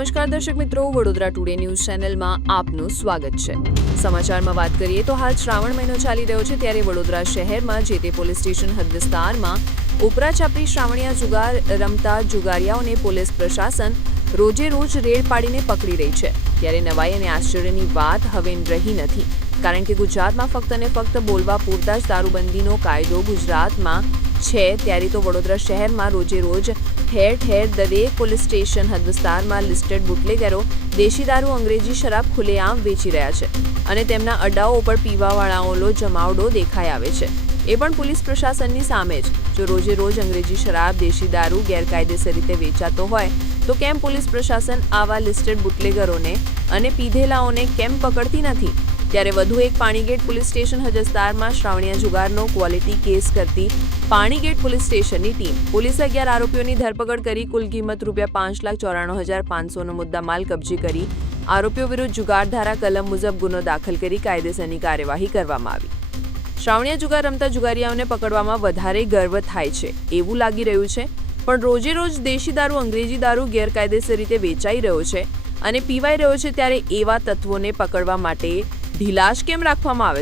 નમસ્કાર દર્શક મિત્રો, વડોદરા ટુડે ન્યૂઝ ચેનલમાં આપનું સ્વાગત છે। સમાચારમાં વાત કરીએ તો હાલ શ્રાવણ મહિનો ચાલી રહ્યો છે, ત્યારે વડોદરા શહેરમાં જે તે પોલીસ સ્ટેશન હદ વિસ્તારમાં ઉપરા છાપરી શ્રાવણીયા જુગાર રમતા જુગારીયાઓને પોલીસ પ્રશાસન રોજે રોજ રેડ પાડીને પકડી રહી છે। ત્યારે નવાઈ અને આશ્ચર્યની વાત હવે રહી નથી, કારણ કે ગુજરાતમાં ફક્ત અને ફક્ત બોલવા પૂરતા જ દારૂબંધીનો કાયદો ગુજરાતમાં છે, ત્યારે તો વડોદરા શહેરમાં રોજે રોજ ઠેર ઠેર દરેક પોલીસ સ્ટેશન હદ વિસ્તારમાં લિસ્ટેડ બુટલેગરો દેશી દારૂ અંગ્રેજી શરાબ ખુલ્લેઆમ વેચી રહ્યા છે અને તેમના અડ્ડાઓ પર પીવાવાળાઓનો જમાવડો દેખાઈ આવે છે, એ પણ પોલીસ પ્રશાસનની સામે જ। જો રોજે રોજ અંગ્રેજી શરાબ દેશી દારૂ ગેરકાયદેસર રીતે વેચાતો હોય તો કેમ પોલીસ પ્રશાસન આવા લિસ્ટેડ બુટલેગરોને અને પીધેલાઓને કેમ પકડતી નથી? ત્યારે વધુ એક પાણીગેટ પોલીસ સ્ટેશન હદ વિસ્તારમાં શ્રાવણીયા જુગારનો ક્વોલિટી કેસ કરતી પાણીગેટ પોલીસ સ્ટેશનની ટીમ પોલીસે 11 આરોપીઓની ધરપકડ કરી કુલ કિંમત ₹5,94,500નો મુદ્દામાલ કબજે કરી આરોપીઓ વિરુદ્ધ જુગાર ધારા કલમ મુજબ ગુનો દાખલ કરી કાયદેસરની કાર્યવાહી કરવામાં આવી। શ્રાવણીયા જુગાર રમતા જુગારીયાઓને પકડવામાં વધારે ગર્વ થાય છે એવું લાગી રહ્યું છે, પણ રોજે રોજ દેશી દારૂ અંગ્રેજી દારૂ ગેરકાયદેસર રીતે વેચાઈ રહ્યો છે અને પીવાઈ રહ્યો છે, ત્યારે એવા તત્વોને પકડવા માટે ઢીલાશ કેમ રાખવામાં આવે